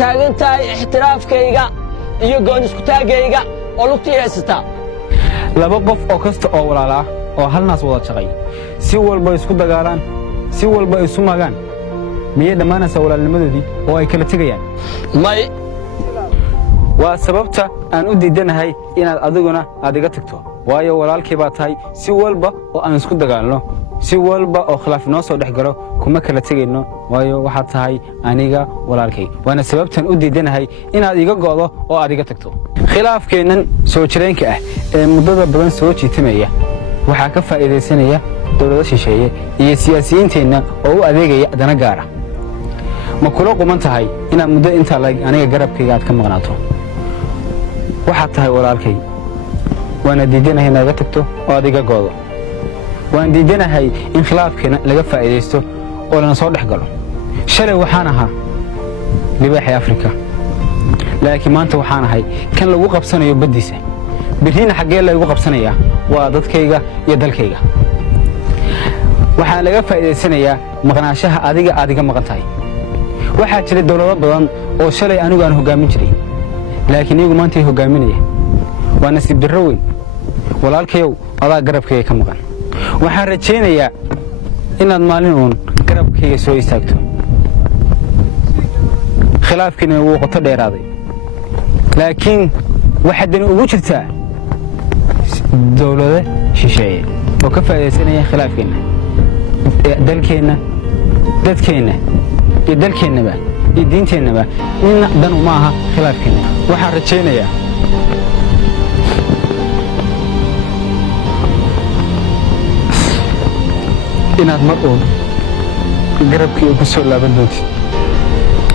taagan tahay ixtiraafkayga iyo goon isku taagayga oo lugtii haysata laba qof oo kasta oo walaal ah oo hal naas wada shaqay si walba isku dagaalaan si walba isu magaan miyay dhamaanaysa walaalnimadoodii oo ay kala tagayaan may waa sababta aan u diidanahay inaad adiguna adiga tagto waayo walaalkii baa tahay si walba oo aan isku dagaalno si walba oo khilaaf noo soo dhex galo kuma kala tagayno waayo waxa tahay aniga walaalkay waana sababtan u diidanahay inaad iga go'do oo adiga tagto khilaafkeenan soo jireenka ah ee muddada badan soo jiitamaya waxa ka faa'iideysanaya dawladda shisheeye iyo siyaasiyiinteena oo u adeegaya dana gaar ah ma kula quman tahay inaad muddo inta aniga garabkayga aad ka maqnaato waxa tahay walaalkay waana diidanahay inaad iga tagto oo adiga go'do waan diidanahay in khilaafkeena laga faa'iideysto oo lana soo dhex galo shalay waxaan ahaa libaaxii Afrika laakiin maanta waxaan ahay kan lagu qabsanayo badiisa birina xagee lagu qabsanayaa waa dadkayga iyo dalkayga waxaan laga faa'iideysanayaa maqnaashaha adiga maqan tahay waxaa jira dawlado badan oo shalay anigu aan hogaamin jiray laakiin iyagu maanta ay hogaaminayaan waa nasiib darro weyn walaalkayow adaa garabkayga ka maqan waxaan rajaynayaa inaad maalin uun garabkayga soo istaagto khilaafkiina wuu qoto dheeraaday laakiin waxaa dani ugu jirtaa dawlada shisheeye oo ka faa'iideysanaya khilaafkeena dalkeena dadkeena iyo dalkeennaba iyo diinteennaba in dan uma aha khilaafkeena waxaan rajaynayaa inaad mar uun garabkii ku soo laaban doontid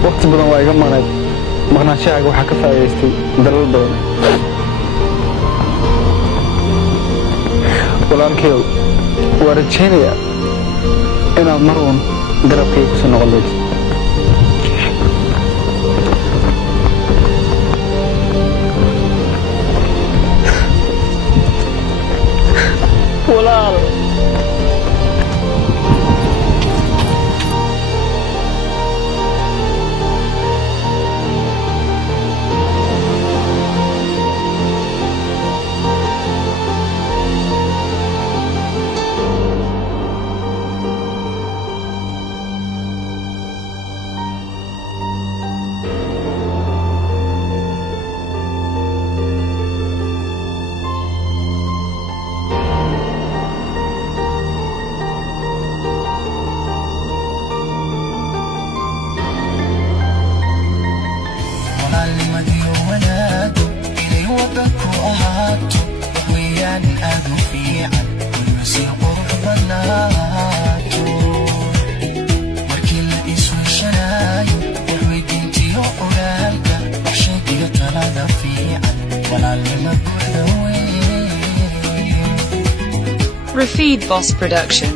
waqti badan waa iga maqnayd maqnaashahaaga waxaa ka faa'iideystay dalal badan walaalkayow waa rajaynayaa inaad mar uun garabkii ku soo noqon doontid walaal Rafid Boss Production.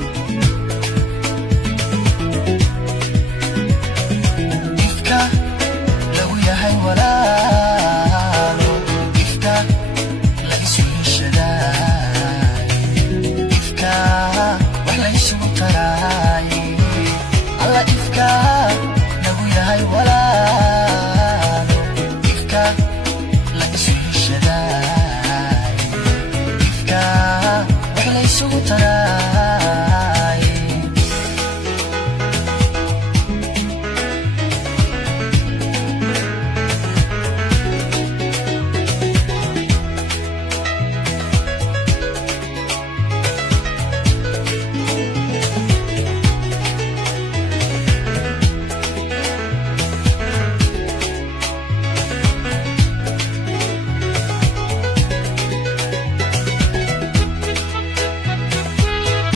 Sugu taray